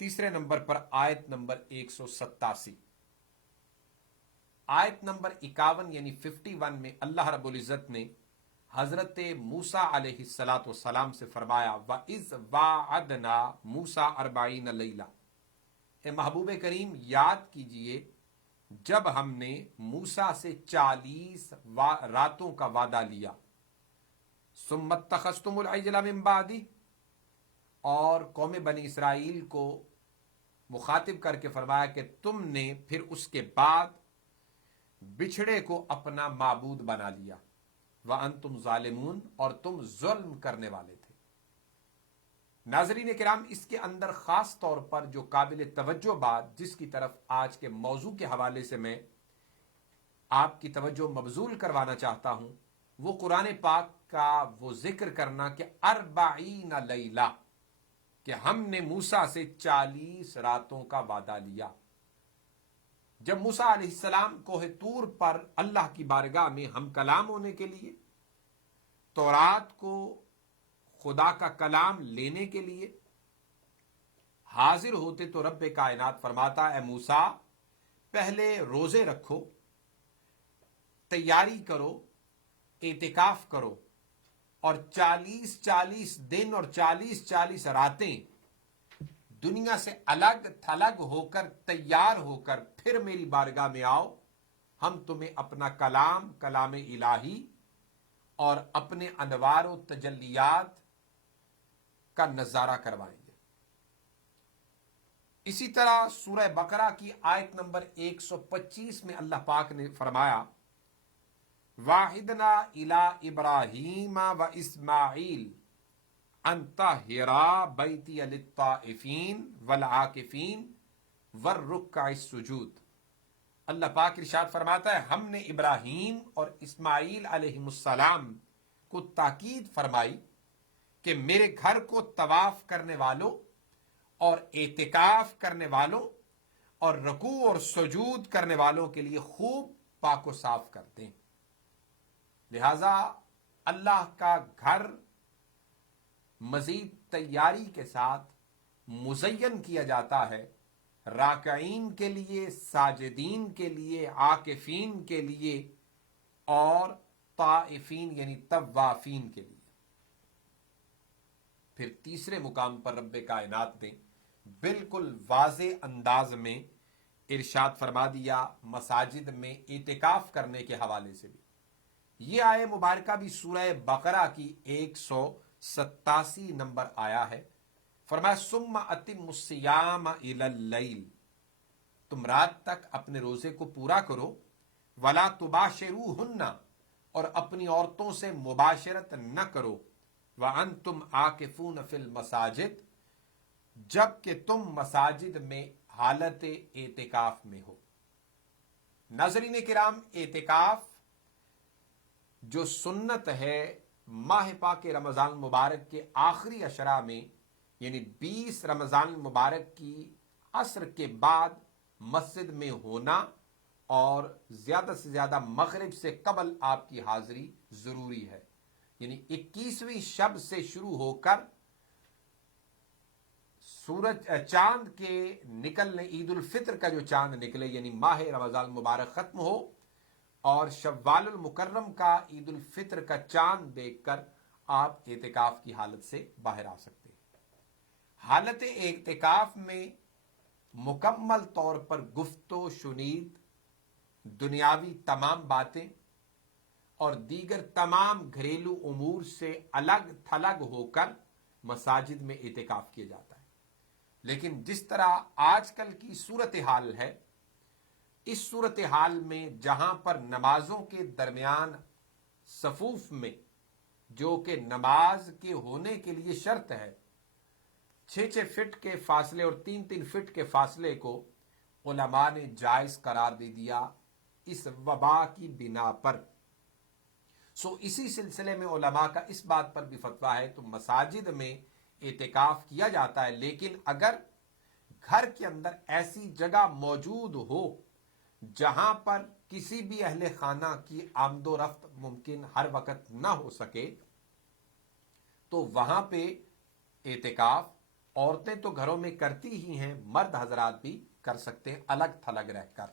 تیسرے نمبر پر آیت نمبر 187، آیت نمبر 51 یعنی 51 میں اللہ رب العزت نے حضرت موسیٰ علیہ الصلاۃ والسلام سے فرمایا وَإِذْ وَعَدْنَا مُوسَىٰ 40 لَيْلَةً، اے محبوب کریم یاد کیجئے جب ہم نے موسیٰ سے 40 راتوں کا وعدہ لیا، ثُمَّ اتَّخَذْتُمُ الْعِجْلَ مِن بَعْدِهِ، اور قوم بنی اسرائیل کو مخاطب کر کے فرمایا کہ تم نے پھر اس کے بعد بچھڑے کو اپنا معبود بنا لیا، وَأَنْتُمْ ظَالِمُونَ، اور تم ظلم کرنے والے تھے۔ ناظرین کرام، اس کے اندر خاص طور پر جو قابل توجہ بات جس کی طرف آج کے موضوع کے حوالے سے میں آپ کی توجہ مبذول کروانا چاہتا ہوں، وہ قرآن پاک کا وہ ذکر کرنا کہ 40 لیلہ، کہ ہم نے موسیٰ سے 40 راتوں کا وعدہ لیا۔ جب موسیٰ علیہ السلام کوہ طور پر اللہ کی بارگاہ میں ہم کلام ہونے کے لیے، تورات کو خدا کا کلام لینے کے لیے حاضر ہوتے تو رب کائنات فرماتا اے موسیٰ پہلے روزے رکھو، تیاری کرو، اعتکاف کرو، اور 40 دن اور 40 راتیں دنیا سے الگ تھلگ ہو کر تیار ہو کر پھر میری بارگاہ میں آؤ، ہم تمہیں اپنا کلام الہی اور اپنے انوار و تجلیات کا نظارہ کروائیں گے۔ اسی طرح سورہ بقرہ کی آیت نمبر 125 میں اللہ پاک نے فرمایا واحدنا الی ابراہیم و اسماعیل ان طہرا بیتی للطائفین والعاکفین والرکع السجود۔ اللہ پاک ارشاد فرماتا ہے ہم نے ابراہیم اور اسماعیل علیہ السلام کو تاکید فرمائی کہ میرے گھر کو طواف کرنے والوں اور اعتکاف کرنے والوں اور رکوع اور سجود کرنے والوں کے لیے خوب پاک و صاف کر دیں۔ لہذا اللہ کا گھر مزید تیاری کے ساتھ مزین کیا جاتا ہے، راکعین کے لیے، ساجدین کے لیے، عاکفین کے لیے اور طائفین یعنی طوافین کے لیے۔ پھر تیسرے مقام پر رب کائنات نے بالکل واضح انداز میں ارشاد فرما دیا مساجد میں اعتکاف کرنے کے حوالے سے بھی۔ یہ آیہ مبارکہ بھی سورہ بقرہ کی 187 نمبر آیا ہے۔ فرمایا ثم اتموا الصیام الی اللیل، تم رات تک اپنے روزے کو پورا کرو، ولا تباشروہن، اور اپنی عورتوں سے مباشرت نہ کرو، وانتم عاکفون فی المساجد، جب کہ تم مساجد میں حالت اعتکاف میں ہو۔ ناظرین کرام، اعتکاف جو سنت ہے ماہ پاک رمضان المبارک کے آخری عشرہ میں، یعنی 20 رمضان المبارک کی عصر کے بعد مسجد میں ہونا اور زیادہ سے زیادہ مغرب سے قبل آپ کی حاضری ضروری ہے، یعنی 21ویں شب سے شروع ہو کر چاند کے نکلنے، عید الفطر کا جو چاند نکلے یعنی ماہ رمضان المبارک ختم ہو اور شوال المکرم کا عید الفطر کا چاند دیکھ کر آپ اعتکاف کی حالت سے باہر آ سکتے ہیں۔ حالت اعتکاف میں مکمل طور پر گفت و شنید، دنیاوی تمام باتیں اور دیگر تمام گھریلو امور سے الگ تھلگ ہو کر مساجد میں اعتکاف کیا جاتا ہے۔ لیکن جس طرح آج کل کی صورتحال ہے، اس صورتحال میں جہاں پر نمازوں کے درمیان صفوف میں، جو کہ نماز کے ہونے کے لیے شرط ہے، 6 فٹ کے فاصلے اور 3 فٹ کے فاصلے کو علماء نے جائز قرار دے دیا اس وبا کی بنا پر۔ اسی سلسلے میں علماء کا اس بات پر بھی فتویٰ ہے تو مساجد میں اعتکاف کیا جاتا ہے، لیکن اگر گھر کے اندر ایسی جگہ موجود ہو جہاں پر کسی بھی اہل خانہ کی آمد و رفت ممکن ہر وقت نہ ہو سکے تو وہاں پہ اعتکاف عورتیں تو گھروں میں کرتی ہی ہیں، مرد حضرات بھی کر سکتے ہیں الگ تھلگ رہ کر،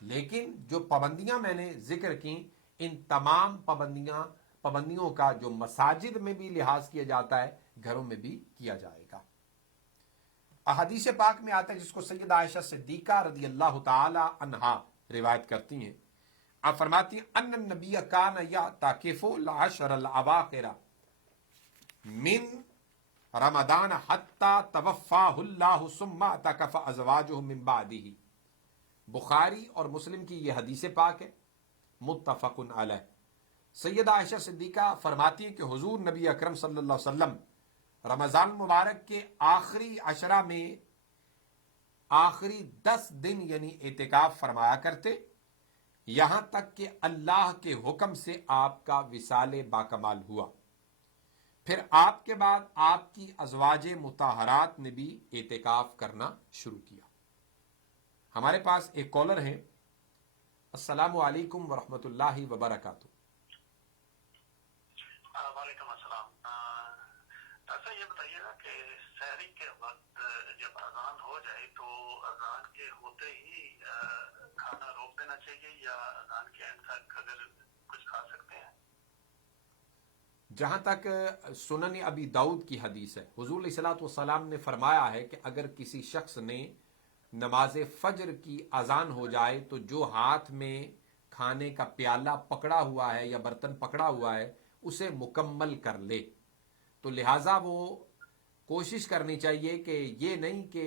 لیکن جو پابندیاں میں نے ذکر کی، ان تمام پابندیوں کا جو مساجد میں بھی لحاظ کیا جاتا ہے، گھروں میں بھی کیا جائے گا۔ احادیث پاک میں آتا ہے، جس کو سیدہ عائشہ صدیقہ رضی اللہ تعالی عنہا روایت کرتی ہیں، آپ فرماتی ہیں ان النبی کان یعتکف العشر الاواخر من رمضان حتی توفاہ اللہ ثم اعتکف ازواجہ من بعدہ۔ بخاری اور مسلم کی یہ حدیث پاک ہے، متفق علیہ۔ سیدہ عائشہ صدیقہ فرماتی ہیں کہ حضور نبی اکرم صلی اللہ علیہ وسلم رمضان مبارک کے آخری عشرہ میں آخری 10 دن یعنی اعتکاف فرمایا کرتے، یہاں تک کہ اللہ کے حکم سے آپ کا وصال باکمال ہوا۔ پھر آپ کے بعد آپ کی ازواج مطہرات نے بھی اعتکاف کرنا شروع کیا۔ ہمارے پاس ایک کالر ہیں۔ السلام علیکم ورحمۃ اللہ وبرکاتہ۔ وعلیکم السلام۔ ایسا یہ بتائیے گا کہ سحری کے وقت جب اذان ہو جائے تو اذان کے ہوتے ہی کھانا روک دینا چاہیے یا اذان کے اینڈ تک اگر کچھ کھا سکتے ہیں؟ جہاں تک سنن ابی داؤد کی حدیث ہے، حضور علیہ الصلوۃ والسلام نے فرمایا ہے کہ اگر کسی شخص نے نماز فجر کی اذان ہو جائے تو جو ہاتھ میں کھانے کا پیالہ پکڑا ہوا ہے یا برتن پکڑا ہوا ہے اسے مکمل کر لے۔ تو لہٰذا وہ کوشش کرنی چاہیے کہ یہ نہیں کہ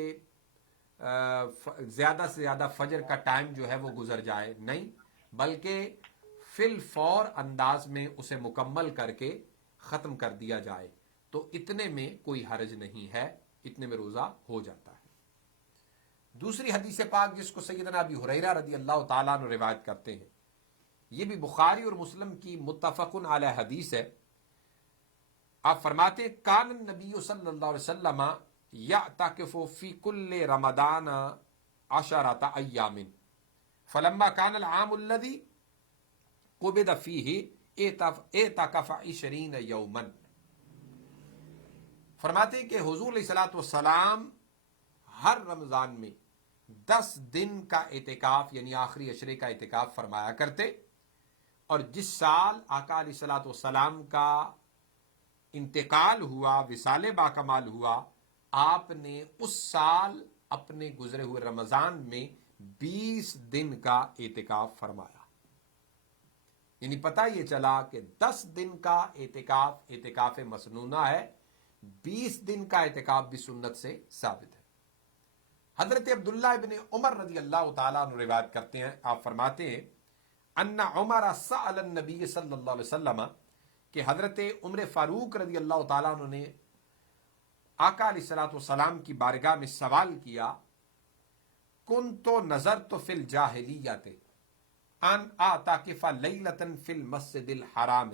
زیادہ سے زیادہ فجر کا ٹائم جو ہے وہ گزر جائے، نہیں، بلکہ فی الفور انداز میں اسے مکمل کر کے ختم کر دیا جائے، تو اتنے میں کوئی حرج نہیں ہے، اتنے میں روزہ ہو جاتا ہے۔ دوسری حدیث پاک جس کو سیدنا ابی ہریرہ رضی اللہ تعالیٰ عنہ روایت کرتے ہیں، یہ بھی بخاری اور مسلم کی متفق علیہ حدیث ہے۔ آپ فرماتے ہیں کان النبی صلی اللہ علیہ وسلم یعتکف فی کل رمضان 10 ایام فلما کان العام الذی قبض فیہ اعتکف 20 یوما۔ فرماتے ہیں کہ حضور علیہ الصلوۃ والسلام ہر رمضان میں 10 دن کا اعتکاف یعنی آخری عشرے کا اعتکاف فرمایا کرتے، اور جس سال آقا علیہ الصلوۃ والسلام کا انتقال ہوا، وصال باکمال ہوا، آپ نے اس سال اپنے گزرے ہوئے رمضان میں 20 دن کا اعتکاف فرمایا۔ یعنی پتہ یہ چلا کہ 10 دن کا اعتکاف مسنونہ ہے، 20 دن کا اعتکاف بھی سنت سے ثابت ہے۔ حضرت عبداللہ ابن عمر رضی اللہ تعالیٰ عنہ روایت کرتے ہیں، آپ فرماتے ہیں ان عمر سأل النبی صلی اللہ علیہ وسلم، کہ حضرت عمر فاروق رضی اللہ تعالیٰ عنہ نے آقا علیہ الصلوۃ والسلام کی بارگاہ میں سوال کیا، کنت نظرت فی الجاہلیۃ ان اعتکف لیلۃ فی المسجد الحرام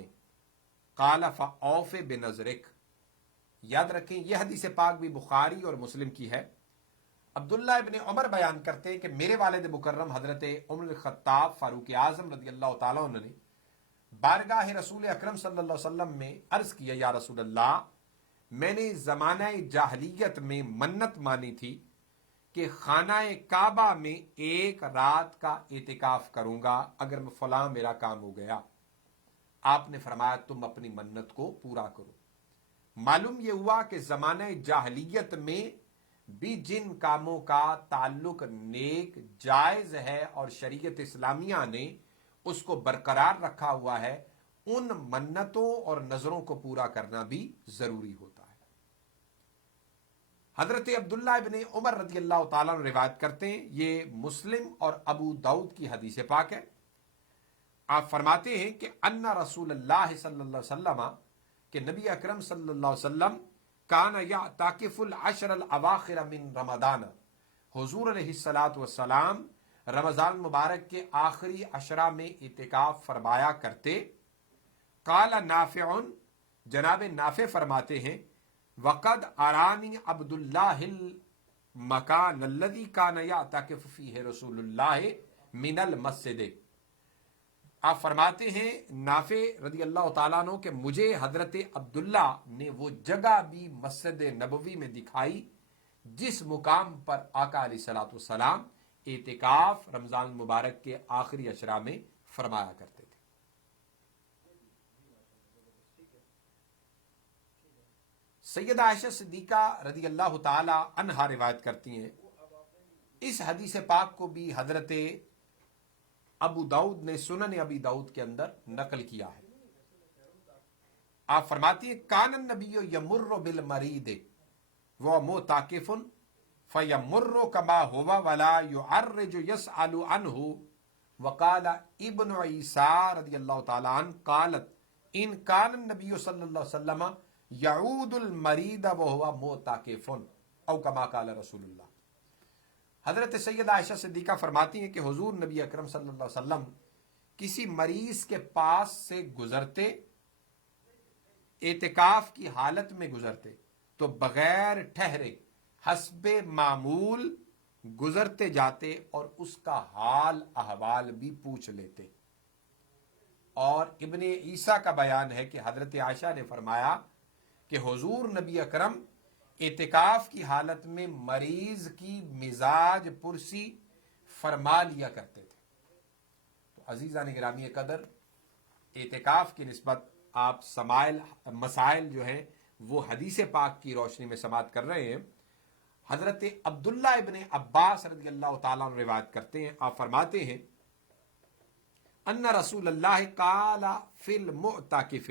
قال فاوف بنظرک۔ یاد رکھیں یہ حدیث پاک بھی بخاری اور مسلم کی ہے۔ عبداللہ ابن عمر بیان کرتے ہیں کہ میرے والد مکرم حضرت عمر الخطاب فاروق اعظم رضی اللہ تعالیٰ عنہ نے بارگاہ رسول اکرم صلی اللہ علیہ وسلم میں عرض کیا، یا رسول اللہ، میں نے زمانہ جاہلیت میں منت مانی تھی کہ خانہ کعبہ میں 1 رات کا اعتکاف کروں گا اگر میں فلاں میرا کام ہو گیا۔ آپ نے فرمایا تم اپنی منت کو پورا کرو۔ معلوم یہ ہوا کہ زمانہ جاہلیت میں بھی جن کاموں کا تعلق نیک جائز ہے اور شریعت اسلامیہ نے اس کو برقرار رکھا ہوا ہے، ان منتوں اور نظروں کو پورا کرنا بھی ضروری ہوتا ہے۔ حضرت عبداللہ ابن عمر رضی اللہ تعالیٰ عنہ روایت کرتے ہیں، یہ مسلم اور ابو داؤد کی حدیث پاک ہے۔ آپ فرماتے ہیں کہ ان رسول اللہ صلی اللہ علیہ وسلم، کہ نبی اکرم صلی اللہ علیہ وسلم کان یعتکف العشر الاواخر من رمضان، حضور علیہ الصلوۃ والسلام رمضان مبارک کے آخری عشرہ میں اعتکاف فرمایا کرتے۔ قال نافع، جناب نافع فرماتے ہیں، وقد ارانی عبد اللہ المکان الذی کان یعتکف فیہ رسول اللہ من المسجد۔ آپ فرماتے ہیں نافع رضی اللہ تعالیٰ عنہ کہ مجھے حضرت عبداللہ نے وہ جگہ بھی مسجد نبوی میں دکھائی جس مقام پر آقا علیہ الصلوۃ والسلام اعتکاف رمضان المبارک کے آخری اشرا میں فرمایا کرتے تھے۔ سیدہ عائشہ صدیقہ رضی اللہ تعالی عنہا روایت کرتی ہیں، اس حدیث پاک کو بھی حضرت ابو داؤد نے سنن ابی داؤد کے اندر نقل کیا ہے۔ آپ فرماتی ہیں کان النبی یمر بالمرید ومعتکف فیمر کما ہوا ولا یعرج یسأل عنہ وقال ابن عیسیٰ رضی اللہ تعالی عنہ قالت ان کان النبی صلی اللہ علیہ وسلم یعود المرید وهو معتکف او کما قال رسول اللہ۔ حضرت سیدہ عائشہ صدیقہ فرماتی ہیں کہ حضور نبی اکرم صلی اللہ علیہ وسلم کسی مریض کے پاس سے گزرتے، اعتکاف کی حالت میں گزرتے تو بغیر ٹھہرے حسب معمول گزرتے جاتے اور اس کا حال احوال بھی پوچھ لیتے۔ اور ابن عیسیٰ کا بیان ہے کہ حضرت عائشہ نے فرمایا کہ حضور نبی اکرم اعتکاف کی حالت میں مریض کی مزاج پرسی فرما لیا کرتے تھے۔ تو عزیزان گرامی قدر، اعتکاف کی نسبت آپ مسائل جو ہیں وہ حدیث پاک کی روشنی میں سماعت کر رہے ہیں۔ حضرت عبداللہ ابن عباس رضی اللہ تعالیٰ عنہ روایت کرتے ہیں، آپ فرماتے ہیں ان رسول اللہ قال فی المعتکف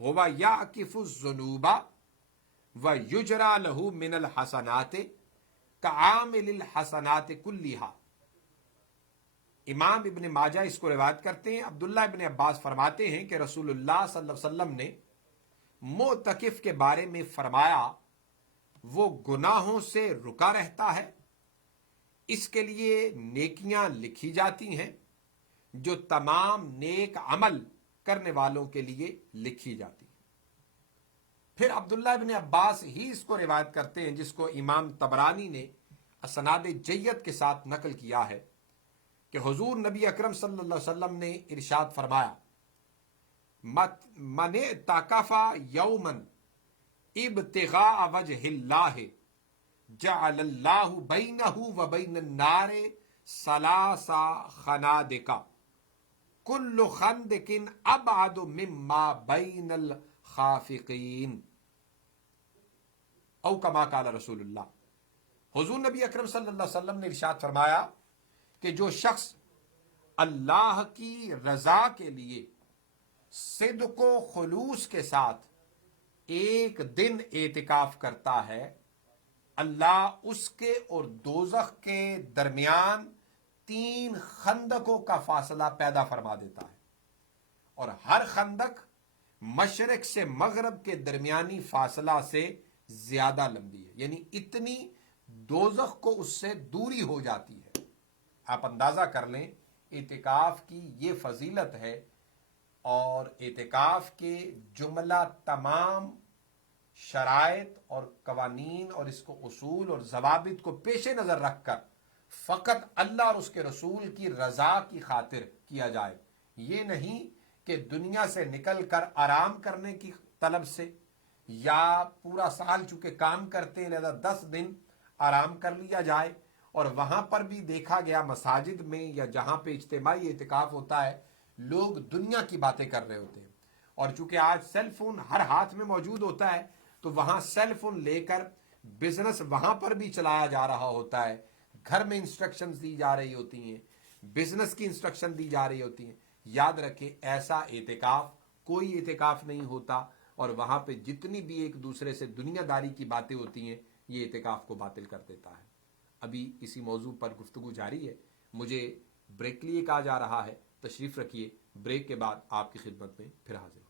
هو یعکف الذنوب ویجرى له من الحسنات کعامل الحسنات کلھا۔ امام ابن ماجہ اس کو روایت کرتے ہیں، عبداللہ ابن عباس فرماتے ہیں کہ رسول اللہ صلی اللہ علیہ وسلم نے معتکف کے بارے میں فرمایا وہ گناہوں سے رکا رہتا ہے، اس کے لیے نیکیاں لکھی جاتی ہیں جو تمام نیک عمل کرنے والوں کے لیے لکھی جاتی ہیں۔ پھر عبداللہ ابن عباس ہی اس کو روایت کرتے ہیں جس کو امام طبرانی نے اسناد جید کے ساتھ نقل کیا ہے کہ حضور نبی اکرم صلی اللہ علیہ وسلم نے ارشاد فرمایا من اعتکف یوما ابتغاء وجہ اللہ جعل اللہ بینہ وبین النار ثلاث خنادق کل خندق ابعد مما بین الخافقین او کما قال رسول اللہ۔ حضور نبی اکرم صلی اللہ علیہ وسلم نے ارشاد فرمایا کہ جو شخص اللہ کی رضا کے لیے صدق و خلوص کے ساتھ ایک دن اعتکاف کرتا ہے، اللہ اس کے اور دوزخ کے درمیان 3 خندقوں کا فاصلہ پیدا فرما دیتا ہے، اور ہر خندق مشرق سے مغرب کے درمیانی فاصلہ سے زیادہ لمبی ہے، یعنی اتنی دوزخ کو اس سے دوری ہو جاتی ہے۔ آپ اندازہ کر لیں اعتکاف کی یہ فضیلت ہے، اور اعتکاف کے جملہ تمام شرائط اور قوانین اور اس کو اصول اور ضوابط کو پیش نظر رکھ کر فقط اللہ اور اس کے رسول کی رضا کی خاطر کیا جائے، یہ نہیں کہ دنیا سے نکل کر آرام کرنے کی طلب سے، یا پورا سال چونکہ کام کرتے ہیں لہذا 10 دن آرام کر لیا جائے۔ اور وہاں پر بھی دیکھا گیا مساجد میں یا جہاں پہ اجتماعی اعتکاف ہوتا ہے لوگ دنیا کی باتیں کر رہے ہوتے ہیں، اور چونکہ آج سیل فون ہر ہاتھ میں موجود ہوتا ہے تو وہاں سیل فون لے کر بزنس وہاں پر بھی چلایا جا رہا ہوتا ہے، گھر میں انسٹرکشنز دی جا رہی ہوتی ہیں، بزنس کی انسٹرکشن دی جا رہی ہوتی ہیں۔ یاد رکھیں ایسا اعتکاف کوئی اعتکاف نہیں ہوتا، اور وہاں پہ جتنی بھی ایک دوسرے سے دنیا داری کی باتیں ہوتی ہیں یہ اعتکاف کو باطل کر دیتا ہے۔ ابھی اسی موضوع پر گفتگو جاری ہے، مجھے بریک لیے کہا جا رہا ہے، تشریف رکھیے، بریک کے بعد آپ کی خدمت میں پھر حاضر ہوں۔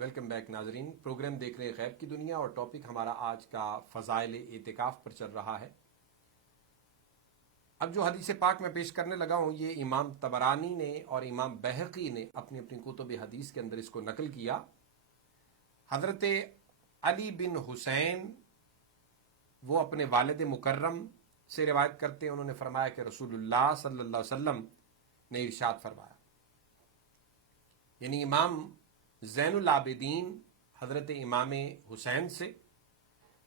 ویلکم بیک ناظرین، پروگرام دیکھ رہے ہیں غیب کی دنیا، اور ٹاپک ہمارا آج کا فضائل اعتکاف پر چل رہا ہے۔ اب جو حدیث پاک میں پیش کرنے لگا ہوں، یہ امام طبرانی نے اور امام بہقی نے اپنی اپنی کتب حدیث کے اندر اس کو نقل کیا۔ حضرت علی بن حسین وہ اپنے والد مکرم سے روایت کرتے ہیں، انہوں نے فرمایا کہ رسول اللہ صلی اللہ علیہ وسلم نے ارشاد فرمایا، یعنی امام زین العابدین حضرت امام حسین سے،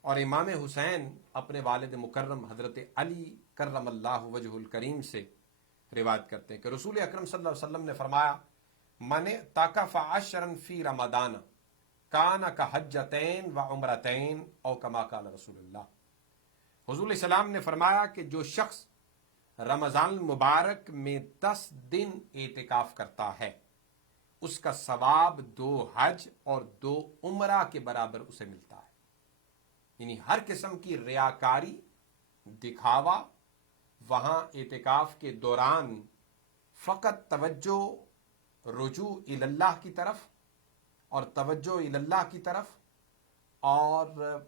اور امام حسین اپنے والد مکرم حضرت علی کرم اللہ وجہ الکریم سے روایت کرتے ہیں کہ رسول اکرم صلی اللہ علیہ وسلم نے فرمایا، من اعتکف عشرا فی رمضان کان کحجتین و عمرتین او کما قال رسول اللہ۔ حضور علیہ السلام نے فرمایا کہ جو شخص رمضان المبارک میں 10 دن اعتکاف کرتا ہے، اس کا ثواب 2 حج اور 2 عمرہ کے برابر اسے ملتا ہے۔ یعنی ہر قسم کی ریاکاری، دکھاوا وہاں اعتکاف کے دوران فقط توجہ رجوع اللہ کی طرف اور توجہ اللہ کی طرف، اور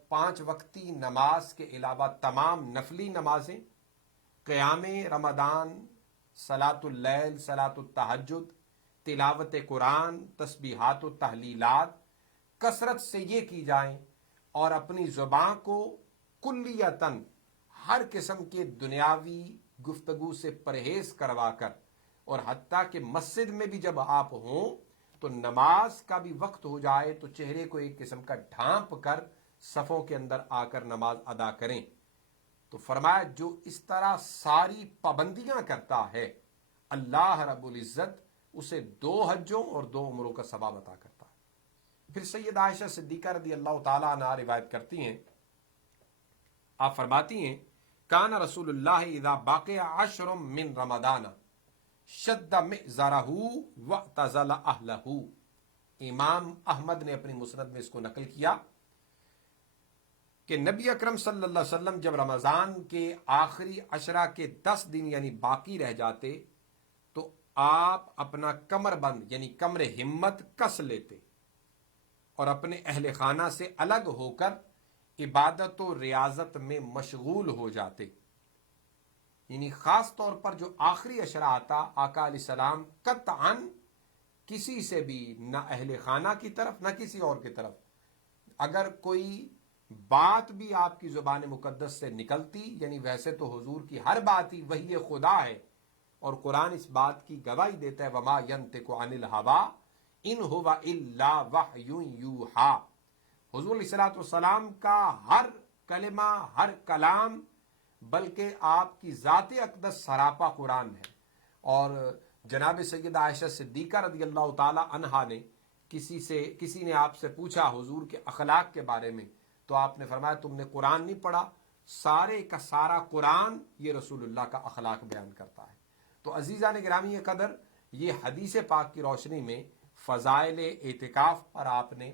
5 وقتی نماز کے علاوہ تمام نفلی نمازیں، قیام رمضان، صلاۃ اللیل، صلاۃ التہجد، تلاوت قرآن، تسبیحات و تحلیلات کثرت سے یہ کی جائیں، اور اپنی زبان کو کلیتاً ہر قسم کے دنیاوی گفتگو سے پرہیز کروا کر، اور حتیٰ کہ مسجد میں بھی جب آپ ہوں تو نماز کا بھی وقت ہو جائے تو چہرے کو ایک قسم کا ڈھانپ کر صفوں کے اندر آ کر نماز ادا کریں۔ تو فرمایا جو اس طرح ساری پابندیاں کرتا ہے، اللہ رب العزت اسے 2 حجوں اور 2 عمروں کا ثواب عطا کرتا ہے۔ پھر سید عائشہ صدیقہ رضی اللہ تعالیٰ عنہا روایت کرتی ہیں، آپ فرماتی ہیں، کان رسول اللہ اذا باقی 10 من رمضان شد مئزرہ واعتزل اہلہ۔ امام احمد نے اپنی مسند میں اس کو نقل کیا کہ نبی اکرم صلی اللہ علیہ وسلم جب رمضان کے آخری 10 کے 10 دن یعنی باقی رہ جاتے تو آپ اپنا کمر بند یعنی کمر ہمت کس لیتے اور اپنے اہل خانہ سے الگ ہو کر عبادت و ریاضت میں مشغول ہو جاتے۔ یعنی خاص طور پر جو آخری 10 آتا، آقا علیہ السلام قطعاً کسی سے بھی، نہ اہل خانہ کی طرف نہ کسی اور کی طرف، اگر کوئی بات بھی آپ کی زبان مقدس سے نکلتی، یعنی ویسے تو حضور کی ہر بات ہی وحی خدا ہے، اور قرآن اس بات کی گواہی دیتا ہے، وما ینطق عن الہوا ان ہوا الا وحی یوحی۔ حضور علیہ السلام کا ہر کلمہ، ہر کلام، بلکہ آپ کی ذات اقدس سراپا قرآن ہے۔ اور جناب سیدہ عائشہ صدیقہ رضی اللہ تعالی عنہا نے کسی نے آپ سے پوچھا حضور کے اخلاق کے بارے میں، تو آپ نے فرمایا تم نے قرآن نہیں پڑھا، سارے کا سارا قرآن یہ رسول اللہ کا اخلاق بیان کرتا ہے۔ تو عزیزان گرامی قدر، یہ حدیث پاک کی روشنی میں فضائل اعتکاف پر آپ نے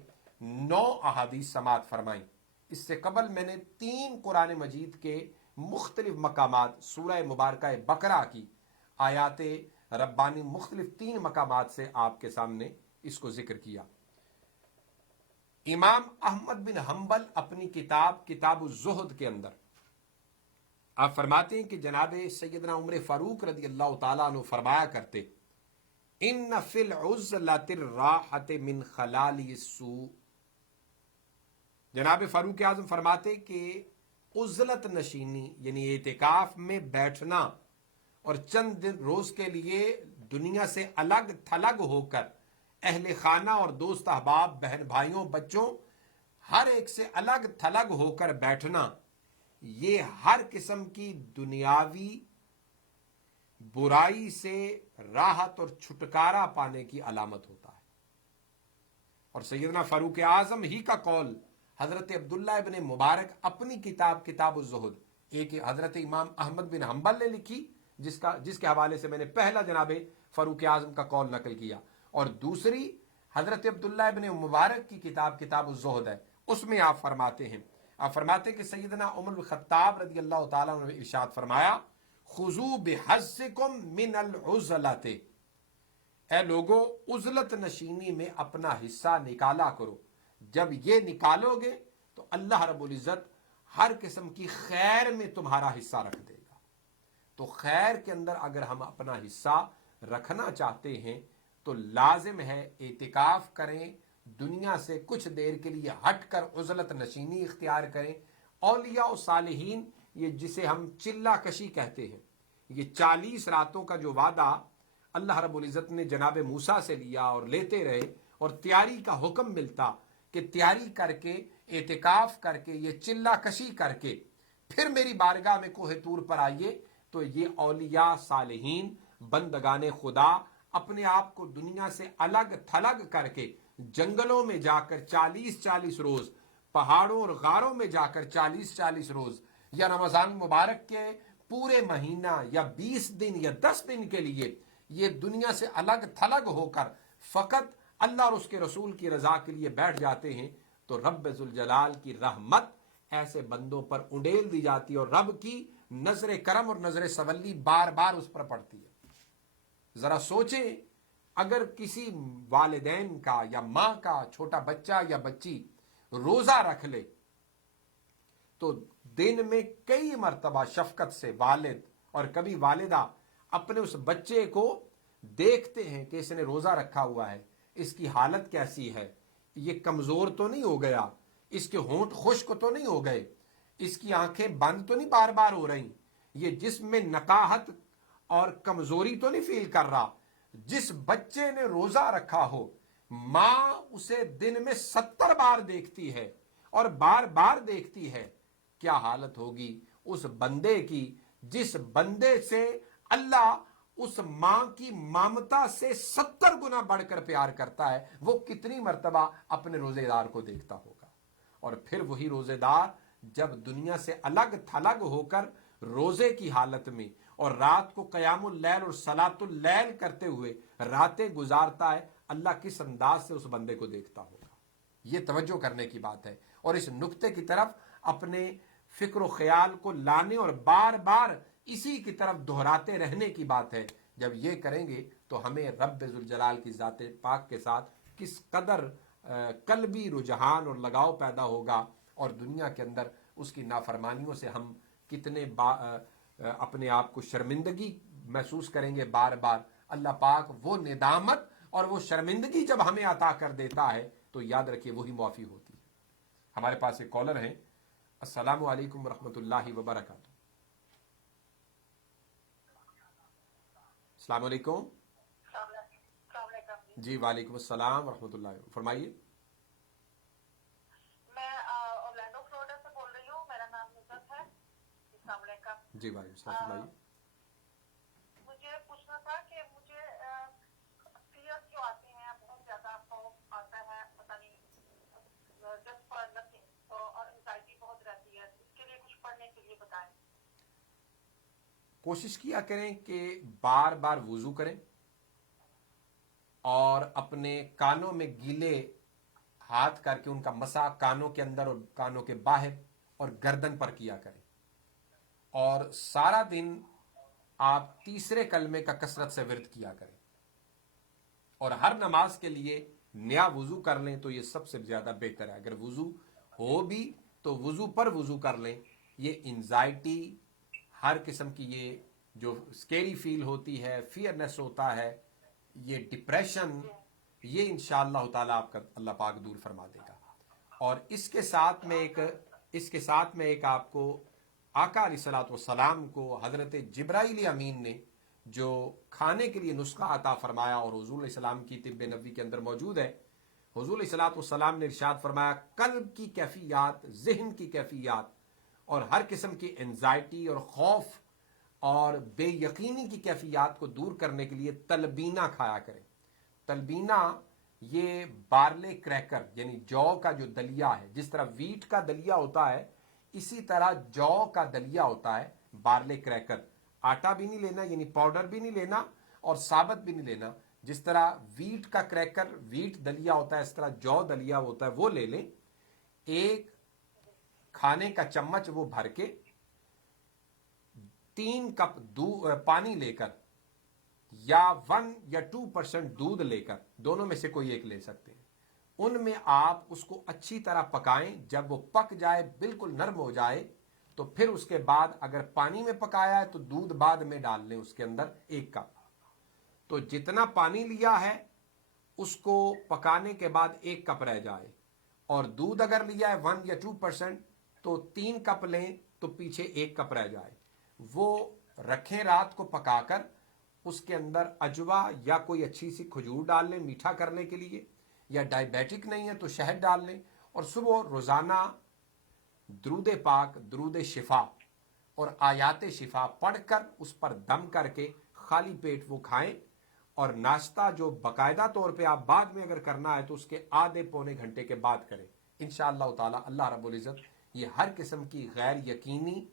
9 احادیث سماعت فرمائیں۔ اس سے قبل میں نے 3 قرآن مجید کے مختلف مقامات، سورہ مبارکہ بقرہ کی آیات ربانی مختلف 3 مقامات سے آپ کے سامنے اس کو ذکر کیا۔ امام احمد بن حنبل اپنی کتاب الزہد کے اندر آپ فرماتے ہیں کہ جناب سیدنا عمر فاروق رضی اللہ تعالیٰ عنہ فرمایا کرتے، ان فی العزلۃ الراحۃ من خلال السوء۔ جناب فاروق اعظم فرماتے کہ عزلت نشینی یعنی اعتکاف میں بیٹھنا اور چند دن روز کے لیے دنیا سے الگ تھلگ ہو کر اہل خانہ اور دوست احباب، بہن بھائیوں، بچوں، ہر ایک سے الگ تھلگ ہو کر بیٹھنا، یہ ہر قسم کی دنیاوی برائی سے راحت اور چھٹکارا پانے کی علامت ہوتا ہے۔ اور سیدنا فاروق اعظم ہی کا قول حضرت عبداللہ ابن مبارک اپنی کتاب الزہد، ایک حضرت امام احمد بن حنبل نے لکھی جس کے حوالے سے میں نے پہلا جناب فاروق اعظم کا قول نقل کیا، اور دوسری حضرت عبداللہ ابن مبارک کی کتاب الزہد ہے، اس میں آپ فرماتے ہیں کہ سیدنا عمر بن خطاب رضی اللہ تعالیٰ عنہ نے ارشاد فرمایا، خذوا بحظکم من العزلۃ، اے لوگو عزلت نشینی میں اپنا حصہ نکالا کرو. جب یہ نکالو گے تو اللہ رب العزت ہر قسم کی خیر میں تمہارا حصہ رکھ دے گا. تو خیر کے اندر اگر ہم اپنا حصہ رکھنا چاہتے ہیں تو لازم ہے اعتکاف کریں, دنیا سے کچھ دیر کے لیے ہٹ کر عزلت نشینی اختیار کریں. اولیاء و صالحین, یہ جسے ہم چلہ کشی کہتے ہیں, یہ 40 راتوں کا جو وعدہ اللہ رب العزت نے جناب موسیٰ سے لیا اور لیتے رہے, اور تیاری کا حکم ملتا کہ تیاری کر کے, اعتکاف کر کے, یہ چلہ کشی کر کے پھر میری بارگاہ میں کوہ طور پر آئیے, تو یہ اولیاء صالحین بندگان خدا اپنے آپ کو دنیا سے الگ تھلگ کر کے جنگلوں میں جا کر 40 روز, پہاڑوں اور غاروں میں جا کر 40 روز, یا رمضان مبارک کے پورے مہینہ یا 20 دن یا 10 دن کے لیے یہ دنیا سے الگ تھلگ ہو کر فقط اللہ اور اس کے رسول کی رضا کے لیے بیٹھ جاتے ہیں, تو رب ذوالجلال کی رحمت ایسے بندوں پر انڈیل دی جاتی ہے, اور رب کی نظر کرم اور نظر سولی بار بار اس پر پڑتی ہے. ذرا سوچیں, اگر کسی والدین کا یا ماں کا چھوٹا بچہ یا بچی روزہ رکھ لے تو دن میں کئی مرتبہ شفقت سے والد اور کبھی والدہ اپنے اس بچے کو دیکھتے ہیں کہ اس نے روزہ رکھا ہوا ہے, اس کی حالت کیسی ہے, یہ کمزور تو نہیں ہو گیا, اس کے ہونٹ خشک تو نہیں ہو گئے, اس کی آنکھیں بند تو نہیں بار بار ہو رہی, یہ جسم میں نقاہت اور کمزوری تو نہیں فیل کر رہا. جس بچے نے روزہ رکھا ہو, ماں اسے دن میں 70 بار دیکھتی ہے اور بار بار دیکھتی ہے, کیا حالت ہوگی اس بندے کی جس بندے سے اللہ اس ماں کی ممتا سے 70 گنا بڑھ کر پیار کرتا ہے, وہ کتنی مرتبہ اپنے روزے دار کو دیکھتا ہوگا. اور پھر وہی روزے دار جب دنیا سے الگ تھلگ ہو کر روزے کی حالت میں اور رات کو قیام اللیل اور صلاۃ اللیل کرتے ہوئے راتیں گزارتا ہے, اللہ کس انداز سے اس بندے کو دیکھتا ہوگا. یہ توجہ کرنے کی بات ہے, اور اس نقطے کی طرف اپنے فکر و خیال کو لانے اور بار بار اسی کی طرف دہراتے رہنے کی بات ہے. جب یہ کریں گے تو ہمیں رب ذوالجلال کی ذات پاک کے ساتھ کس قدر قلبی رجحان اور لگاؤ پیدا ہوگا, اور دنیا کے اندر اس کی نافرمانیوں سے ہم کتنے اپنے آپ کو شرمندگی محسوس کریں گے بار بار. اللہ پاک وہ ندامت اور وہ شرمندگی جب ہمیں عطا کر دیتا ہے تو یاد رکھیے وہی معافی ہوتی ہے. ہمارے پاس ایک کالر ہیں. السلام علیکم ورحمۃ اللہ وبرکاتہ. السلام علیکم. جی وعلیکم السلام ورحمۃ اللہ, فرمائیے. میں اورلینڈو فلوریڈا سے بول رہی ہوں, میرا نام نصرت ہے. السلام علیکم. جی وعلیکم السلام, فرمائیے. مجھے پوچھنا تھا کہ مجھے فیئر جو آتے ہیں, بہت زیادہ خوف آتا ہے, پتہ نہیں جسٹ فار نتھنگ, اور انزائٹی بہت رہتی ہے, اس کے لیے کچھ پڑھنے کے لیے بتائیں. کوشش کیا کریں کہ بار بار وضو کریں اور اپنے کانوں میں گیلے ہاتھ کر کے ان کا مسح کانوں کے اندر اور کانوں کے باہر اور گردن پر کیا کریں, اور سارا دن آپ تیسرے کلمے کا کثرت سے ورد کیا کریں, اور ہر نماز کے لیے نیا وضو کر لیں تو یہ سب سے زیادہ بہتر ہے. اگر وضو ہو بھی تو وضو پر وضو کر لیں. یہ انزائٹی, ہر قسم کی یہ جو اسکیری فیل ہوتی ہے, فیئرنیس ہوتا ہے, یہ ڈپریشن, یہ انشاءاللہ تعالیٰ آپ کا اللہ پاک دور فرما دے گا. اور اس کے ساتھ میں ایک آپ کو آقا علیہ الصلوۃ والسلام کو حضرت جبرائیل امین نے جو کھانے کے لیے نسخہ عطا فرمایا, اور حضور علیہ السلام کی طب نبوی کے اندر موجود ہے. حضور علیہ الصلوۃ والسلام نے ارشاد فرمایا, قلب کی کیفیات, ذہن کی کیفیات اور ہر قسم کی انزائٹی اور خوف اور بے یقینی کی کیفیات کو دور کرنے کے لیے تلبینہ کھایا کریں. تلبینہ یہ بارلے کریکر یعنی جو کا جو دلیا ہے, جس طرح ویٹ کا دلیا ہوتا ہے اسی طرح جو کا دلیا ہوتا ہے, بارلے کریکر. آٹا بھی نہیں لینا, یعنی پاؤڈر بھی نہیں لینا اور ثابت بھی نہیں لینا. جس طرح ویٹ کا کریکر, ویٹ دلیا ہوتا ہے, اس طرح جو دلیا ہوتا ہے, وہ لے لیں. ایک کھانے کا چمچ وہ بھر کے 3 کپ پانی لے کر یا 1 یا 2% دودھ لے کر, دونوں میں سے کوئی ایک لے سکتے ہیں, ان میں آپ اس کو اچھی طرح پکائیں. جب وہ پک جائے, بالکل نرم ہو جائے, تو پھر اس کے بعد اگر پانی میں پکایا ہے تو دودھ بعد میں ڈال لیں اس کے اندر 1 کپ. تو جتنا پانی لیا ہے اس کو پکانے کے بعد 1 کپ رہ جائے, اور دودھ اگر لیا ہے 1 یا 2% تو 3 کپ لیں تو پیچھے 1 کپ رہ جائے. وہ رکھیں رات کو پکا کر, اس کے اندر اجوا یا کوئی اچھی سی کھجور ڈال لیں میٹھا کرنے کے لیے, یا ڈائبیٹک نہیں ہے تو شہد ڈال لیں, اور صبح روزانہ درود پاک, درود شفا اور آیات شفا پڑھ کر اس پر دم کر کے خالی پیٹ وہ کھائیں. اور ناشتہ جو باقاعدہ طور پہ آپ بعد میں اگر کرنا ہے تو اس کے آدھے پونے گھنٹے کے بعد کریں. انشاءاللہ تعالی اللہ رب العزت یہ ہر قسم کی غیر یقینی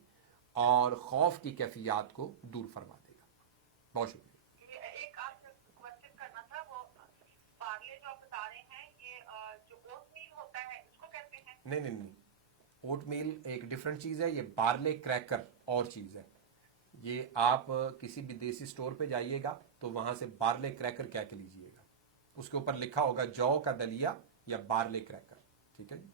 اور خوف کی کیفیات کو دور فرما دے گا. بہت شکریہ. ایک آپ سے کوشچن کرنا تھا, وہ پارلے جو آپ بتا رہے ہیں یہ جو اوٹ میل ہوتا ہے اس کو کہتے ہیں؟ نہیں, اوٹ میل ایک ڈفرنٹ چیز ہے, یہ بارلے کریکر اور چیز ہے. یہ آپ کسی بھی دیسی سٹور پہ جائیے گا تو وہاں سے بارلے کریکر کہہ کے لیجئے گا, اس کے اوپر لکھا ہوگا جو کا دلیا یا بارلے کریکر. ٹھیک ہے جی,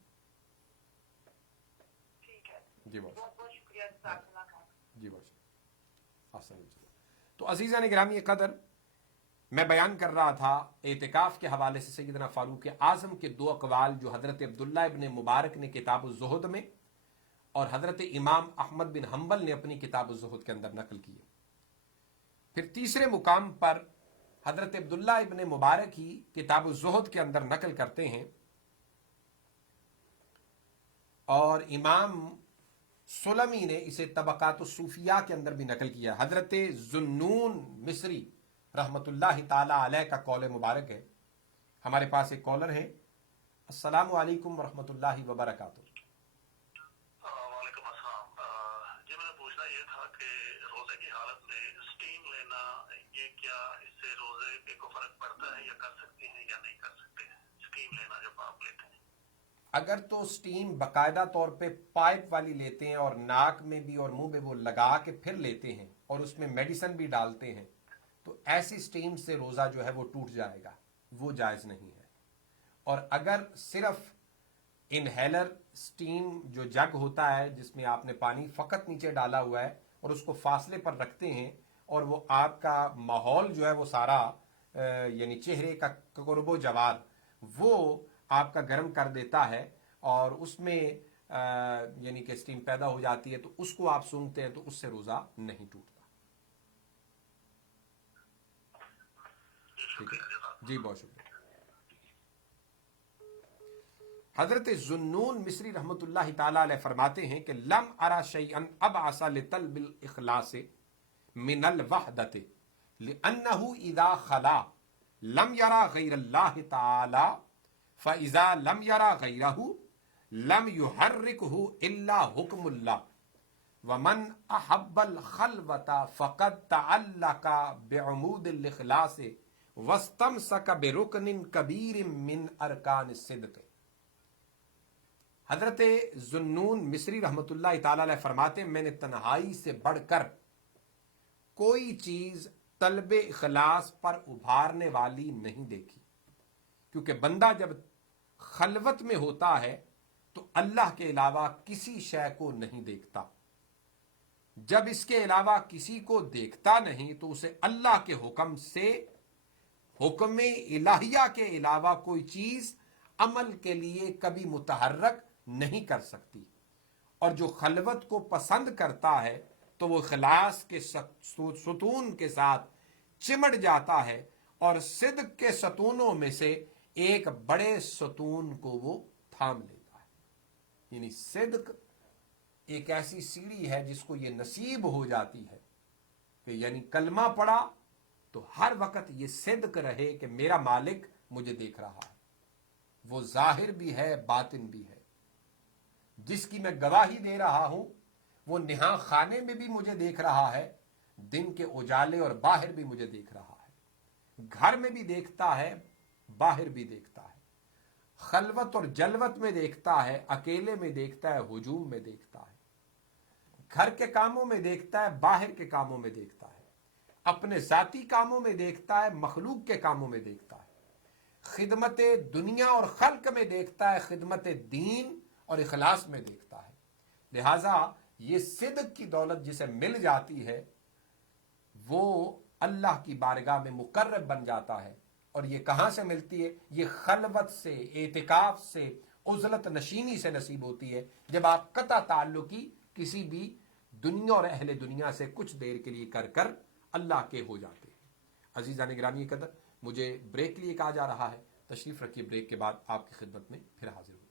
ٹھیک ہے, جی بہت بہت شکریہ, جزاک اللہ خیر. جی بہت شکریہ. السلام علیکم. تو عزیزان گرامی قدر, میں بیان کر رہا تھا اعتکاف کے حوالے سے سیدنا فاروق اعظم کے 2 اقوال جو حضرت عبداللہ ابن مبارک نے کتاب الزہد میں اور حضرت امام احمد بن حنبل نے اپنی کتاب الزہد کے اندر نقل کیے. پھر تیسرے مقام پر حضرت عبداللہ ابن مبارک ہی کتاب الزہد کے اندر نقل کرتے ہیں, اور امام سلمی نے اسے طبقات الصوفیاء کے اندر بھی نقل کیا. حضرت ذنون مصری رحمت اللہ تعالی علیہ کا قول مبارک ہے. ہمارے پاس ایک کالر ہے. السلام علیکم ورحمۃ اللہ وبرکاتہ. وعلیکم السلام. جی میں نے پوچھنا یہ تھا کہ روزے کی حالت میں اسٹیم لینا, یہ کیا اس سے روزے پہ کو فرق پڑتا ہے, یا کر سکتے ہیں یا نہیں کر سکتے ہیں اسٹیم لینا جب آپ لیتے ہیں؟ اگر تو اسٹیم باقاعدہ طور پہ پائپ والی لیتے ہیں اور ناک میں بھی اور منہ میں وہ لگا کے پھر لیتے ہیں اور اس میں میڈیسن بھی ڈالتے ہیں, تو ایسی اسٹیم سے روزہ جو ہے وہ ٹوٹ جائے گا, وہ جائز نہیں ہے. اور اگر صرف انہیلر اسٹیم جو جگ ہوتا ہے جس میں آپ نے پانی فقط نیچے ڈالا ہوا ہے اور اس کو فاصلے پر رکھتے ہیں, اور وہ آپ کا ماحول جو ہے وہ سارا یعنی چہرے کا قرب و جوار وہ آپ کا گرم کر دیتا ہے, اور اس میں یعنی کہ اسٹیم پیدا ہو جاتی ہے, تو اس کو آپ سونگھتے ہیں تو اس سے روزہ نہیں ٹوٹتا. ٹھیک ہے جی, بہت شکریہ. حضرت ذنون مصری رحمت اللہ تعالی علیہ فرماتے ہیں کہ لم ارا شیئا ابعث لطلب الاخلاص من الوحدۃ لانه اذا خلا لم يرى غیر اللہ تعالی فاذا لم يرى غیرہ لم يحرکہ الا حکم اللہ ومن احب الخلوۃ فقد تعلق بعمود الاخلاص واستمسک برکن کبیر من ارکان الصدق. حضرت ذنون مصری رحمت اللہ تعالی علیہ فرماتے ہیں میں نے تنہائی سے بڑھ کر کوئی چیز طلب اخلاص پر ابھارنے والی نہیں دیکھی, کیونکہ بندہ جب خلوت میں ہوتا ہے تو اللہ کے علاوہ کسی شے کو نہیں دیکھتا. جب اس کے علاوہ کسی کو دیکھتا نہیں تو اسے اللہ کے حکم سے, حکم الہیہ کے علاوہ کوئی چیز عمل کے لیے کبھی متحرک نہیں کر سکتی. اور جو خلوت کو پسند کرتا ہے تو وہ اخلاص کے ستون کے ساتھ چمٹ جاتا ہے, اور صدق کے ستونوں میں سے ایک بڑے ستون کو وہ تھام لیتا ہے. یعنی صدق ایک ایسی سیڑھی ہے جس کو یہ نصیب ہو جاتی ہے کہ یعنی کلمہ پڑا تو ہر وقت یہ صدق رہے کہ میرا مالک مجھے دیکھ رہا ہے, وہ ظاہر بھی ہے باطن بھی ہے, جس کی میں گواہی دے رہا ہوں وہ نہاں خانے میں بھی مجھے دیکھ رہا ہے, دن کے اجالے اور باہر بھی مجھے دیکھ رہا ہے, گھر میں بھی دیکھتا ہے باہر بھی دیکھتا ہے, خلوت اور جلوت میں دیکھتا ہے, اکیلے میں دیکھتا ہے, ہجوم میں دیکھتا ہے, گھر کے کاموں میں دیکھتا ہے, باہر کے کاموں میں دیکھتا ہے. اپنے ذاتی کاموں میں دیکھتا ہے، مخلوق کے کاموں میں دیکھتا ہے، خدمت دنیا اور خلق میں دیکھتا ہے، خدمت دین اور اخلاص میں دیکھتا ہے. لہٰذا یہ صدق کی دولت جسے مل جاتی ہے وہ اللہ کی بارگاہ میں مقرب بن جاتا ہے. اور یہ کہاں سے ملتی ہے؟ یہ خلوت سے، اعتکاف سے، عزلت نشینی سے نصیب ہوتی ہے، جب آپ قطع تعلقی کسی بھی دنیا اور اہل دنیا سے کچھ دیر کے لیے کر اللہ کے ہو جاتے ہیں. عزیزان گرامی قدر، مجھے بریک لیے کہا جا رہا ہے، تشریف رکھیے، بریک کے بعد آپ کی خدمت میں پھر حاضر ہوں.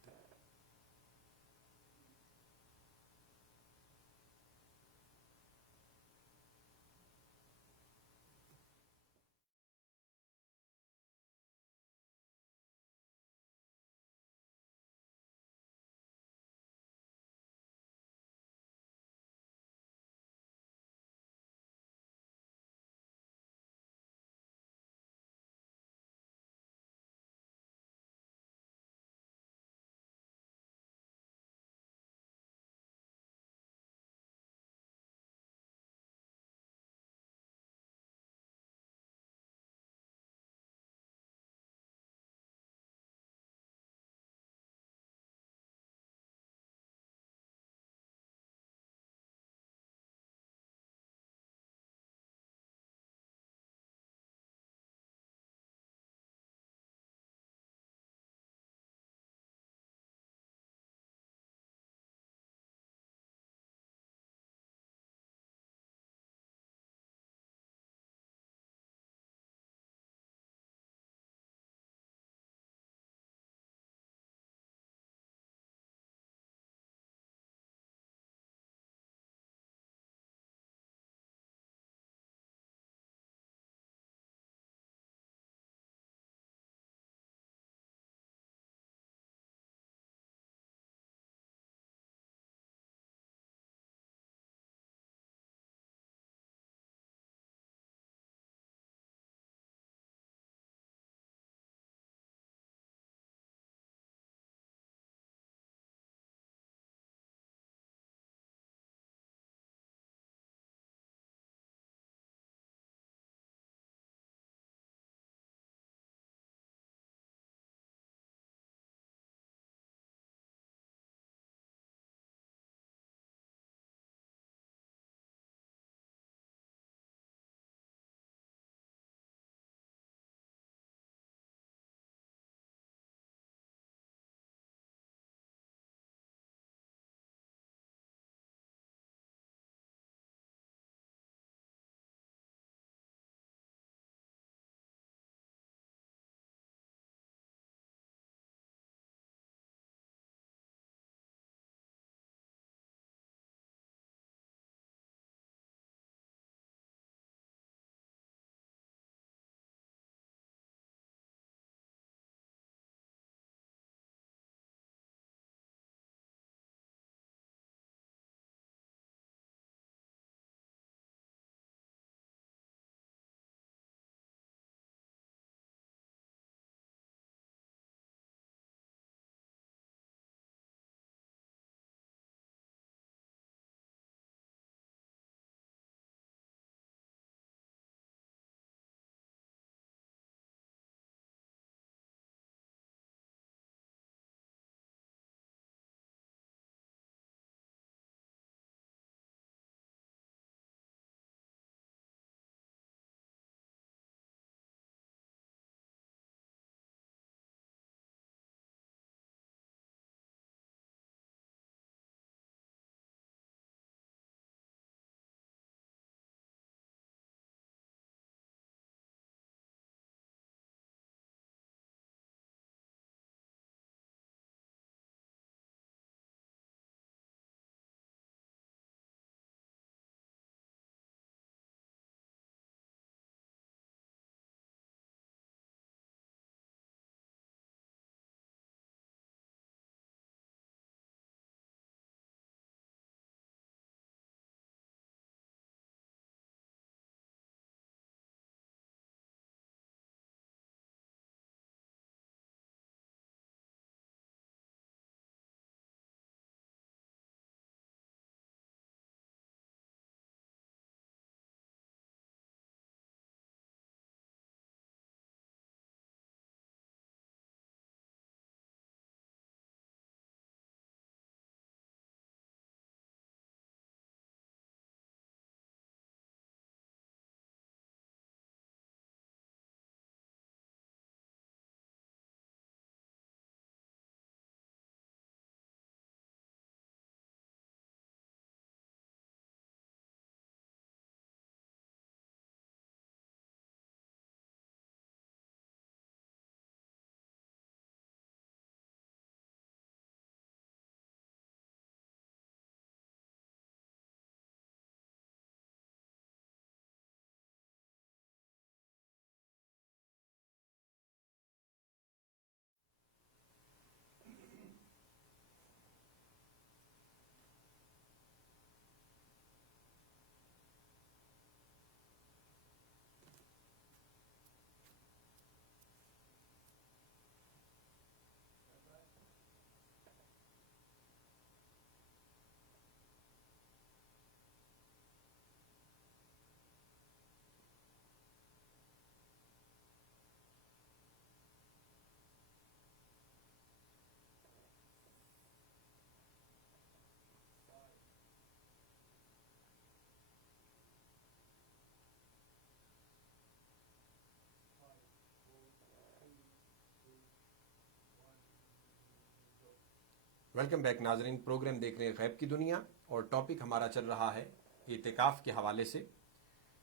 ویلکم بیک ناظرین، پروگرام دیکھ رہے ہیں غیب کی دنیا اور ٹاپک ہمارا چل رہا ہے اعتکاف کے حوالے سے۔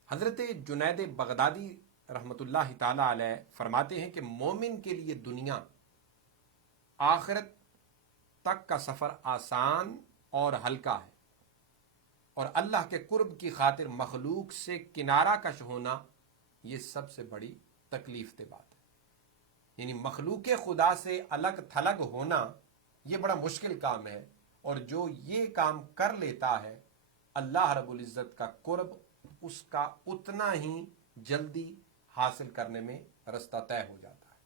حضرت جنید بغدادی رحمۃ اللہ تعالی علیہ فرماتے ہیں کہ مومن کے لیے دنیا آخرت تک کا سفر آسان اور ہلکا ہے، اور اللہ کے قرب کی خاطر مخلوق سے کنارہ کش ہونا یہ سب سے بڑی تکلیف دہ بات ہے۔ یعنی مخلوق خدا سے الگ تھلگ ہونا یہ بڑا مشکل کام ہے، اور جو یہ کام کر لیتا ہے اللہ رب العزت کا قرب اس کا اتنا ہی جلدی حاصل کرنے میں رستہ طے ہو جاتا ہے۔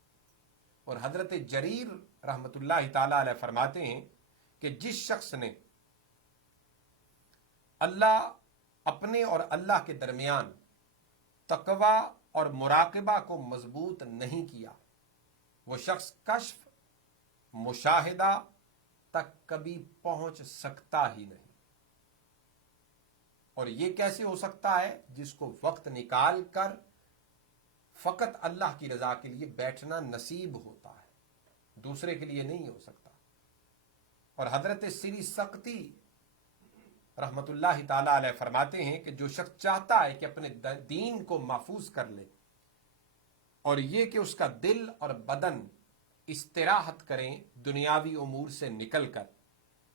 اور حضرت جریر رحمۃ اللہ تعالی علیہ فرماتے ہیں کہ جس شخص نے اللہ اپنے اور اللہ کے درمیان تقوی اور مراقبہ کو مضبوط نہیں کیا، وہ شخص کشف مشاہدہ تک کبھی پہنچ سکتا ہی نہیں۔ اور یہ کیسے ہو سکتا ہے؟ جس کو وقت نکال کر فقط اللہ کی رضا کے لیے بیٹھنا نصیب ہوتا ہے، دوسرے کے لیے نہیں ہو سکتا۔ اور حضرت سری سقطی رحمت اللہ تعالی علیہ فرماتے ہیں کہ جو شخص چاہتا ہے کہ اپنے دین کو محفوظ کر لے، اور یہ کہ اس کا دل اور بدن استراحت کریں دنیاوی امور سے نکل کر،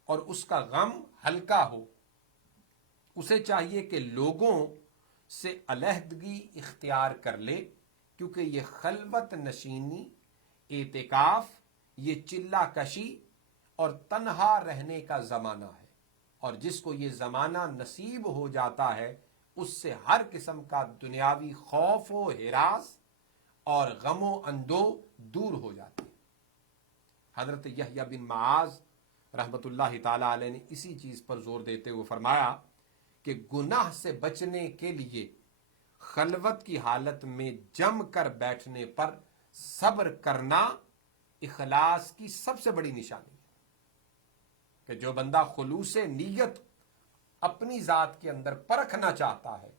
اور اس کا غم ہلکا ہو، اسے چاہیے کہ لوگوں سے علیحدگی اختیار کر لے، کیونکہ یہ خلوت نشینی، اعتکاف، یہ چلہ کشی اور تنہا رہنے کا زمانہ ہے، اور جس کو یہ زمانہ نصیب ہو جاتا ہے اس سے ہر قسم کا دنیاوی خوف و ہراس اور غم و اندو دور ہو جاتی ہے۔ حضرت یحییٰ بن معاذ رحمت اللہ تعالی علیہ نے اسی چیز پر زور دیتے ہوئے فرمایا کہ گناہ سے بچنے کے لیے خلوت کی حالت میں جم کر بیٹھنے پر صبر کرنا اخلاص کی سب سے بڑی نشانی ہے، کہ جو بندہ خلوص نیت اپنی ذات کے اندر پرکھنا چاہتا ہے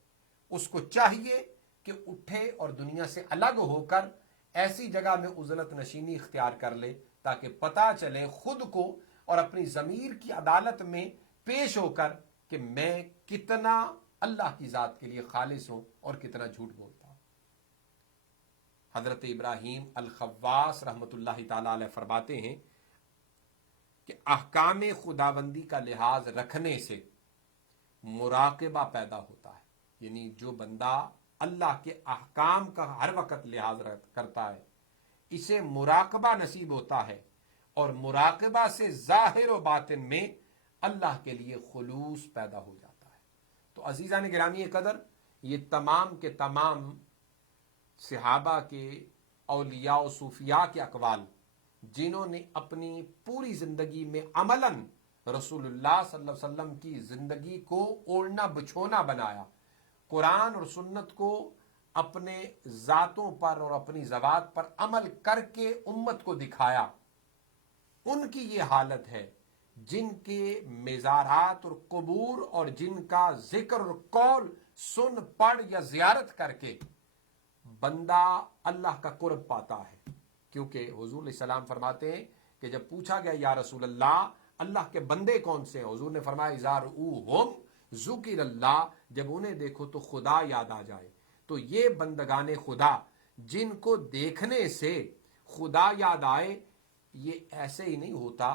اس کو چاہیے کہ اٹھے اور دنیا سے الگ ہو کر ایسی جگہ میں عزلت نشینی اختیار کر لے تاکہ پتہ چلے خود کو اور اپنی ضمیر کی عدالت میں پیش ہو کر کہ میں کتنا اللہ کی ذات کے لیے خالص ہوں اور کتنا جھوٹ بولتا ہوں۔ حضرت ابراہیم الخواص رحمت اللہ تعالی علیہ فرماتے ہیں کہ احکام خداوندی کا لحاظ رکھنے سے مراقبہ پیدا ہوتا ہے۔ یعنی جو بندہ اللہ کے احکام کا ہر وقت لحاظ کرتا ہے اسے مراقبہ نصیب ہوتا ہے، اور مراقبہ سے ظاہر و باطن میں اللہ کے لیے خلوص پیدا ہو جاتا ہے۔ تو عزیزان گرامی قدر، یہ تمام کے تمام صحابہ کے، اولیاء و صوفیاء کے اقوال جنہوں نے اپنی پوری زندگی میں عملاً رسول اللہ صلی اللہ علیہ وسلم کی زندگی کو اوڑھنا بچھونا بنایا، قرآن اور سنت کو اپنے ذاتوں پر اور اپنی ذوات پر عمل کر کے امت کو دکھایا، ان کی یہ حالت ہے جن کے مزارات اور قبور اور جن کا ذکر اور قول سن پڑھ یا زیارت کر کے بندہ اللہ کا قرب پاتا ہے۔ کیونکہ حضور علیہ السلام فرماتے ہیں کہ جب پوچھا گیا یا رسول اللہ کے بندے کون سے ہیں، حضور نے فرمایا اذا رؤوہم ذکر اللہ، جب انہیں دیکھو تو خدا یاد آ جائے۔ تو یہ بندگان خدا جن کو دیکھنے سے خدا یاد آئے، یہ ایسے ہی نہیں ہوتا،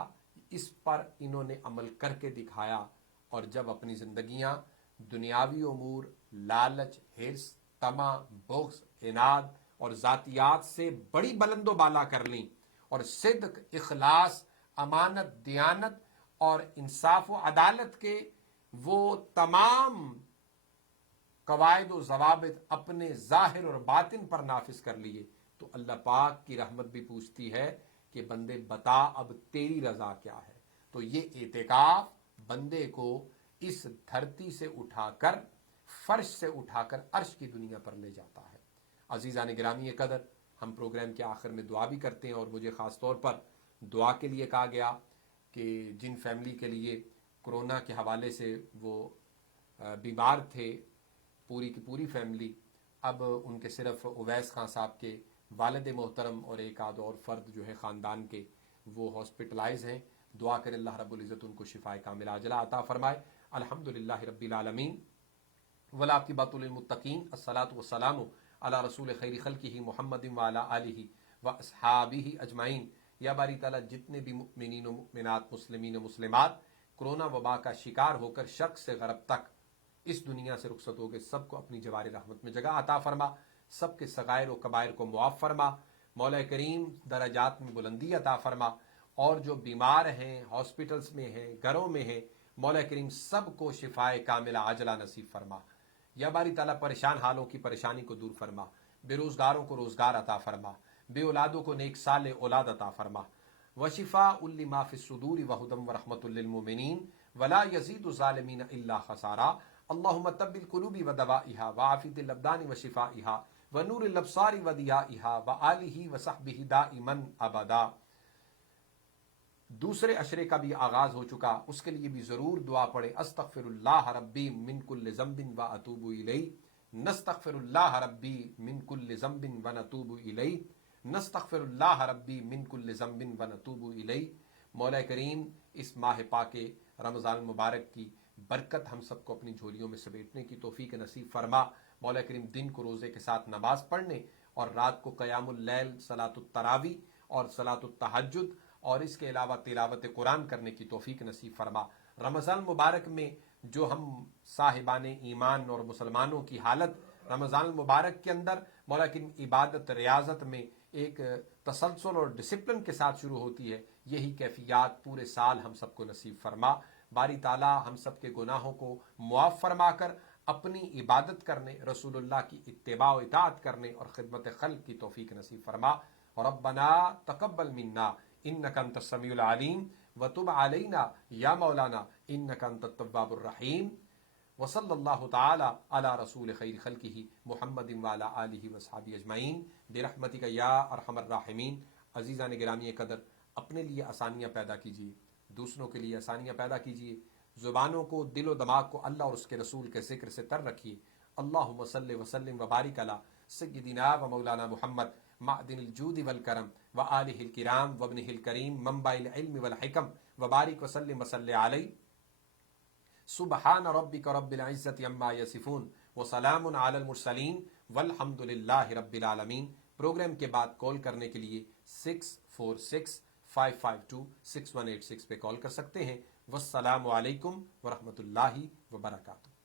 اس پر انہوں نے عمل کر کے دکھایا، اور جب اپنی زندگیاں دنیاوی امور، لالچ، حرص، طمع، بغض، عناد اور ذاتیات سے بڑی بلند و بالا کر لیں، اور صدق، اخلاص، امانت، دیانت اور انصاف و عدالت کے وہ تمام قواعد و ضوابط اپنے ظاہر اور باطن پر نافذ کر لیے، تو اللہ پاک کی رحمت بھی پوچھتی ہے کہ بندے بتا اب تیری رضا کیا ہے۔ تو یہ اعتکاف بندے کو اس دھرتی سے اٹھا کر، فرش سے اٹھا کر عرش کی دنیا پر لے جاتا ہے۔ عزیزان گرامی قدر، ہم پروگرام کے آخر میں دعا بھی کرتے ہیں، اور مجھے خاص طور پر دعا کے لیے کہا گیا کہ جن فیملی کے لیے کرونا کے حوالے سے وہ بیمار تھے، پوری کی پوری فیملی، اب ان کے صرف اویس خان صاحب کے والد محترم اور ایک آدھ اور فرد جو ہے خاندان کے وہ ہاسپٹلائز ہیں، دعا کرے اللہ رب العزت ان کو شفائے کاملہ عاجلہ عطا فرمائے. الحمدللہ رب العالمین والعاقبۃ للمتقین. الصلاۃ والسلام علی رسول خیر خلقہ محمد وعلی آلہ واصحابہ اجمعین. یا باری تعالیٰ جتنے بھی مؤمنین و مؤمنات، مسلمین و مسلمات کرونا وبا کا شکار ہو کر شرق سے غرب تک اس دنیا سے رخصت ہو گئے، سب کو اپنی جوار رحمت میں جگہ عطا فرما، سب کے صغائر و کبائر کو معاف فرما. مولا کریم درجات میں بلندی عطا فرما. اور جو بیمار ہیں، ہاسپٹلز میں ہیں، گھروں میں ہیں، مولا کریم سب کو شفائے کاملہ عاجلہ نصیب فرما. یا باری تعالیٰ پریشان حالوں کی پریشانی کو دور فرما، بے روزگاروں کو روزگار عطا فرما، بے اولادوں کو نیک سال اولاد عطا فرما. وشفاء لما فی الصدور وہدی ورحمۃ للمؤمنین ولا یزید الظالمین الا خسارا. اللہم طب القلوب ودوائها وعافیۃ الابدان وشفائها ونور الابصار وضیائها وآلہ وصحبہ دائما ابدا. دوسرے عشرے کا بھی آغاز ہو چکا، اس کے لیے بھی ضرور دعا پڑھے. استغفر اللہ ربی من کل ذنب واتوب الیہ. نستغفر اللہ ربی من کل ذنب ونتوب الیہ. نستغفر اللہ ربی من کل ذنب ونتوب الیہ. مولا کریم اس ماہ پاک رمضان المبارک کی برکت ہم سب کو اپنی جھولیوں میں سمیٹنے کی توفیق نصیب فرما. مولا کریم دن کو روزے کے ساتھ نماز پڑھنے اور رات کو قیام اللیل، صلاۃ التراویح اور صلاۃ التہجد اور اس کے علاوہ تلاوت قرآن کرنے کی توفیق نصیب فرما. رمضان مبارک میں جو ہم صاحبان ایمان اور مسلمانوں کی حالت رمضان المبارک کے اندر مولا کی عبادت ریاضت میں ایک تسلسل اور ڈسپلن کے ساتھ شروع ہوتی ہے، یہی کیفیات پورے سال ہم سب کو نصیب فرما. باری تعالیٰ ہم سب کے گناہوں کو معاف فرما کر اپنی عبادت کرنے، رسول اللہ کی اتباع و اطاعت کرنے اور خدمت خلق کی توفیق نصیب فرما. ربنا تقبل منا انک انت السمیع العلیم وتب علینا یا مولانا انک انت التواب الرحیم. وصلی اللہ تعالی علی رسول خیر خلقہ محمد وعلی آلہ وصحبہ اجمعین برحمتک یا ارحم الراحمین. عزیزان گرامی قدر، اپنے لیے آسانیاں پیدا کیجیے، دوسروں کے لیے آسانیاں پیدا کیجیے. زبانوں کو، دل و دماغ کو اللہ اور اس کے رسول کے ذکر سے تر رکھیے. اللہم صلی وسلم وبارک علی سیدنا و مولانا محمد معدن الجود والکرم وآلہ الکرام وابنہ الکریم منبع العلم والحکم وبارک وسلم وصلی علیہ. سبحان ربک رب العزت عما یصفون وسلام علی المرسلین والحمد للہ رب العالمین. پروگرام کے بعد کال کرنے کے لیے 646-552-6186 پہ کال کر سکتے ہیں. والسلام علیکم ورحمۃ اللہ وبرکاتہ.